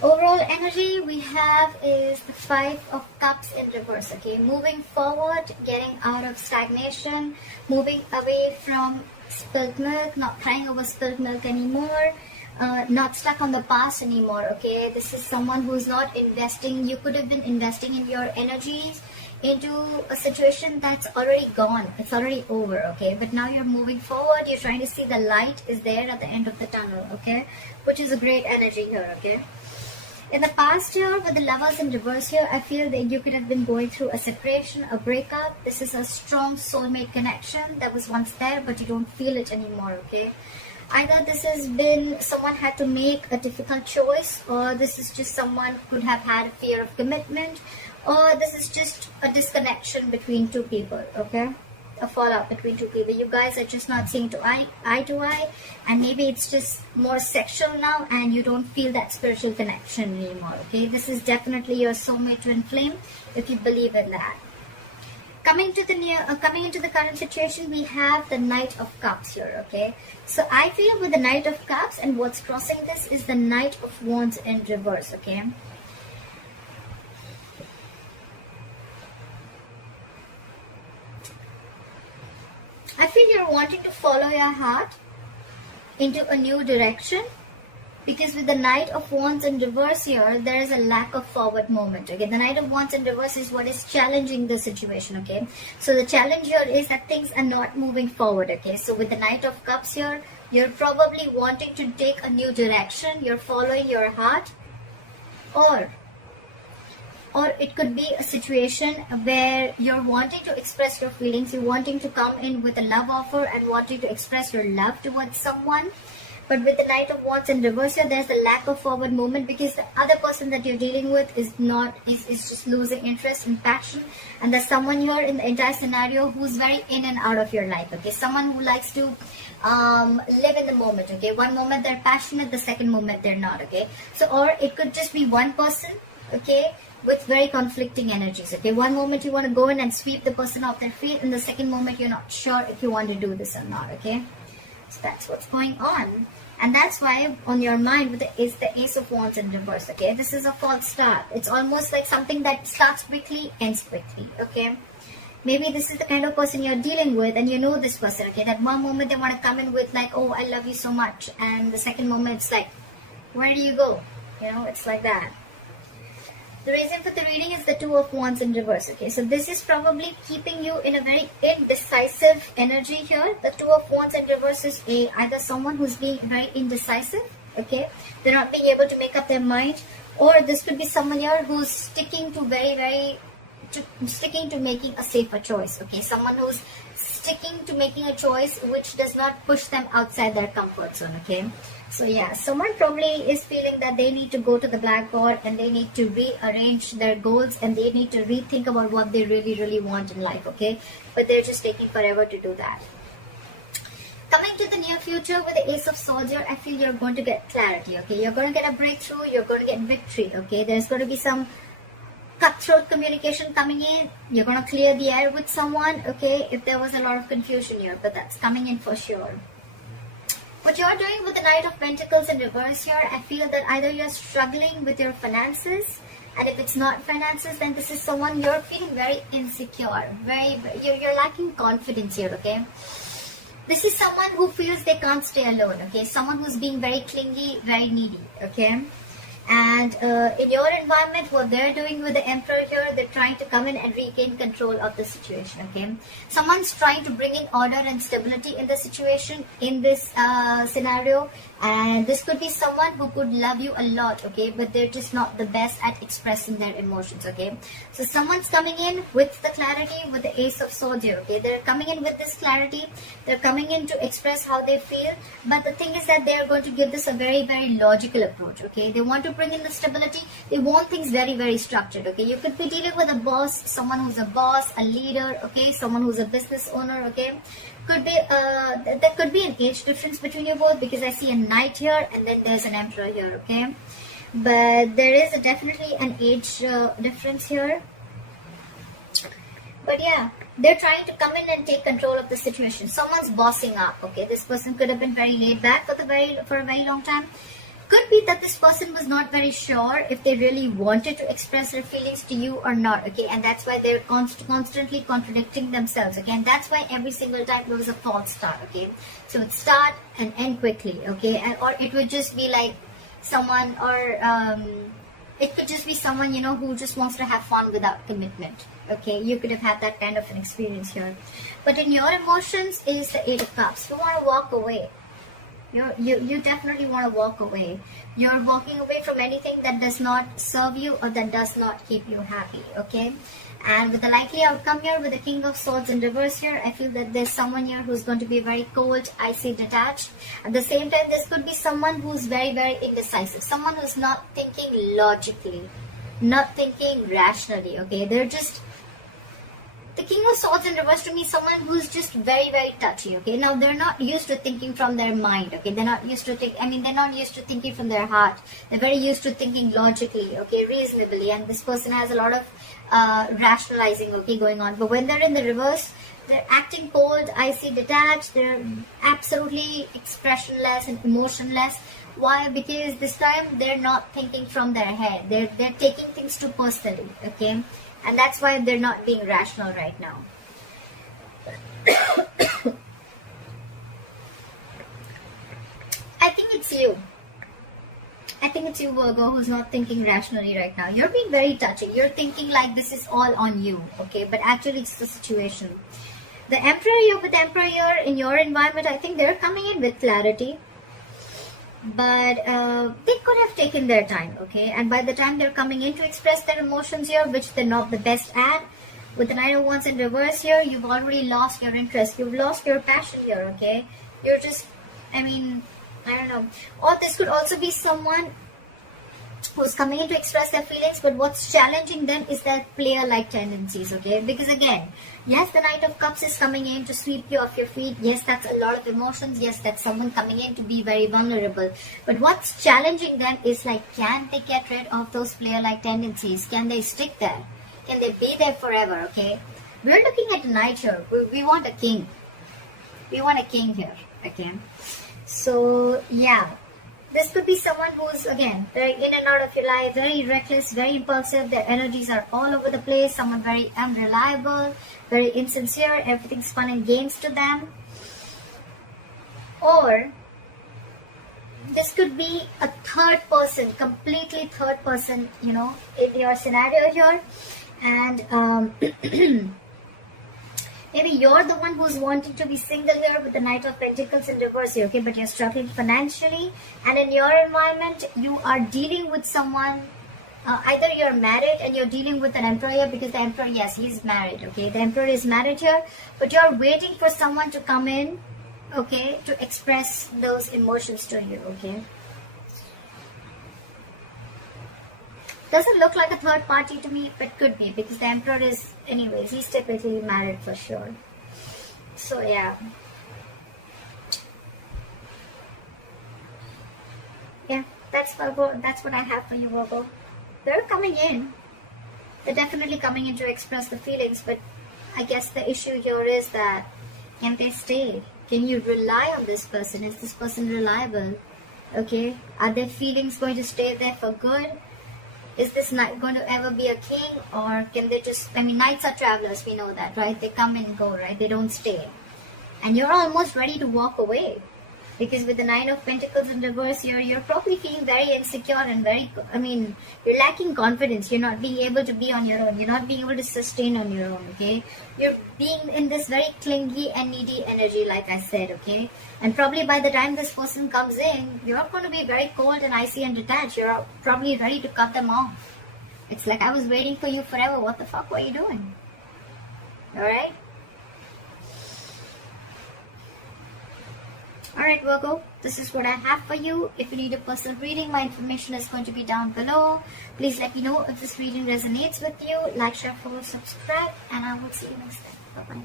Overall energy we have is the Five of Cups in reverse. Okay, moving forward, getting out of stagnation, moving away from spilled milk, not crying over spilled milk anymore, not stuck on the past anymore. Okay, this is someone who's not investing. You could have been investing in your energies into a situation that's already gone. It's already over. Okay, but now you're moving forward. You're trying to see the light is there at the end of the tunnel. Okay, which is a great energy here. Okay, in the past year with the Lovers in reverse here, I feel that you could have been going through a separation, a breakup. This is a strong soulmate connection that was once there, but you don't feel it anymore. Okay, either this has been someone had to make a difficult choice, or this is just someone could have had a fear of commitment, or this is just a disconnection between two people. Okay, a fallout between two people. You guys are just not seeing eye to eye, and maybe it's just more sexual now and you don't feel that spiritual connection anymore. Okay, this is definitely your soulmate twin flame if you believe in that. Coming into the current situation, we have the Knight of Cups here. Okay, so I feel with the Knight of Cups, and what's crossing this is the Knight of Wands in reverse. Okay, I feel you're wanting to follow your heart into a new direction, because with the Knight of Wands in reverse here, there is a lack of forward movement. Okay, the Knight of Wands in reverse is what is challenging the situation. Okay, so the challenge here is that things are not moving forward. Okay, so with the Knight of Cups here, you're probably wanting to take a new direction. You're following your heart, or it could be a situation where you're wanting to express your feelings. You're wanting to come in with a love offer and wanting to express your love towards someone. But with the Knight of Wands in reverse here, there's a lack of forward movement, because the other person that you're dealing with is just losing interest and passion. And there's someone here in the entire scenario who's very in and out of your life. Okay, someone who likes to live in the moment. Okay, one moment they're passionate, the second moment they're not. Okay, so or it could just be one person. Okay, with very conflicting energies. Okay, one moment you want to go in and sweep the person off their feet, and the second moment you're not sure if you want to do this or not. Okay, so that's what's going on, and that's why on your mind is the Ace of Wands in reverse. Okay, this is a false start. It's almost like something that starts quickly, ends quickly. Okay, maybe this is the kind of person you're dealing with, and you know this person. Okay, that one moment they want to come in with like, oh, I love you so much, and the second moment it's like, where do you go? You know, it's like that. The reason for the reading is the Two of Wands in reverse. Okay, so this is probably keeping you in a very indecisive energy here. The Two of Wands in reverse is either someone who's being very indecisive. Okay, they're not being able to make up their mind, or this could be someone here who's sticking to making a safer choice. Okay, someone who's sticking to making a choice which does not push them outside their comfort zone. Okay, so yeah, someone probably is feeling that they need to go to the blackboard and they need to rearrange their goals, and they need to rethink about what they really want in life. Okay, but they're just taking forever to do that. Coming to the near future with the Ace of Swords here, I feel you're going to get clarity. Okay, you're going to get a breakthrough, you're going to get victory. Okay, there's going to be some cutthroat communication coming in. You're going to clear the air with someone. Okay, if there was a lot of confusion here, but that's coming in for sure. What you're doing with the Knight of Pentacles in reverse here, I feel that either you're struggling with your finances, and if it's not finances, then this is someone you're feeling very insecure, you're lacking confidence here. Okay, this is someone who feels they can't stay alone. Okay, someone who's being very clingy, very needy. Okay, and in your environment, what they're doing with the Emperor here, they're trying to come in and regain control of the situation. Okay, someone's trying to bring in order and stability in the situation, in this scenario, and this could be someone who could love you a lot. Okay, but they're just not the best at expressing their emotions. Okay, so someone's coming in with the clarity with the Ace of Swords here. Okay, they're coming in with this clarity, they're coming in to express how they feel, but the thing is that they're going to give this a very logical approach. Okay, they want to bring in the stability, they want things very structured. Okay, you could be dealing with a boss, someone who's a boss, a leader. Okay, someone who's a business owner. Okay, could be there could be an age difference between you both, because I see a Knight here and then there's an Emperor here. Okay, but there is definitely an age difference here. But yeah, they're trying to come in and take control of the situation. Someone's bossing up. Okay, this person could have been very laid back for a very long time. Could be that this person was not very sure if they really wanted to express their feelings to you or not, okay, and that's why they're constantly contradicting themselves, okay, and that's why every single time there was a false start, okay. So it start and end quickly, okay, and or it would just be like someone, or it could just be someone, you know, who just wants to have fun without commitment, okay. You could have had that kind of an experience here. But in your emotions is the Eight of Cups. You want to walk away. You definitely want to walk away. You're walking away from anything that does not serve you or that does not keep you happy, okay. And with the likely outcome here, with the King of Swords in reverse here, I feel that there's someone here who's going to be very cold, icy, detached. At the same time, this could be someone who's very, very indecisive. Someone who's not thinking logically, not thinking rationally, okay. They're just... The King of Swords in reverse to me is someone who's just very, very touchy, okay. Now, they're not used to thinking from their mind, okay. They're not used to they're not used to thinking from their heart. They're very used to thinking logically, okay, reasonably. And this person has a lot of rationalizing, okay, going on. But when they're in the reverse, they're acting cold, icy, detached. They're absolutely expressionless and emotionless. Why? Because this time they're not thinking from their head. They're taking things too personally, okay. And that's why they're not being rational right now. I think it's you. I think it's you, Virgo, who's not thinking rationally right now. You're being very touching. You're thinking like this is all on you, okay? But actually it's the situation. The Emperor, you're with the Emperor here in your environment. I think they're coming in with clarity. But they could have taken their time, okay, and by the time they're coming in to express their emotions here, which they're not the best at, with the Nine of Wands in reverse here, you've already lost your interest, you've lost your passion here, okay. You're just, I don't know, or this could also be someone who's coming in to express their feelings, but what's challenging them is their player-like tendencies, okay, because again, yes, the Knight of Cups is coming in to sweep you off your feet. Yes, that's a lot of emotions. Yes, that's someone coming in to be very vulnerable. But what's challenging them is like, can they get rid of those player-like tendencies? Can they stick there? Can they be there forever, okay? We're looking at a knight here. We want a king. We want a king here, okay? So, yeah. This could be someone who's, again, very in and out of your life, very reckless, very impulsive. Their energies are all over the place. Someone very unreliable, very insincere. Everything's fun and games to them. Or this could be a third person, completely third person, you know, in your scenario here. And maybe you're the one who's wanting to be single here with the Knight of Pentacles in reverse here, okay? But you're struggling financially. And in your environment, you are dealing with someone, either you're married and you're dealing with an Emperor here, because the Emperor, yes, he's married, okay? The Emperor is married here, but you're waiting for someone to come in, okay, to express those emotions to you, okay? Doesn't look like a third party to me, but could be, because the Emperor is, anyways, he's typically married for sure. So, yeah. Yeah, that's Virgo. That's what I have for you, Virgo. They're coming in. They're definitely coming in to express the feelings, but I guess the issue here is that, can they stay? Can you rely on this person? Is this person reliable? Okay? Are their feelings going to stay there for good? Is this knight going to ever be a king, or can they just, knights are travelers, we know that, right? They come and go, right? They don't stay. And you're almost ready to walk away. Because with the Nine of Pentacles in reverse here, you're probably feeling very insecure and very, you're lacking confidence. You're not being able to be on your own. You're not being able to sustain on your own, okay? You're being in this very clingy and needy energy, like I said, okay? And probably by the time this person comes in, you're going to be very cold and icy and detached. You're probably ready to cut them off. It's like, I was waiting for you forever. What the fuck were you doing? Alright? Alright, Virgo, this is what I have for you. If you need a personal reading, my information is going to be down below. Please let me know if this reading resonates with you. Like, share, follow, subscribe, and I will see you next time. Bye-bye.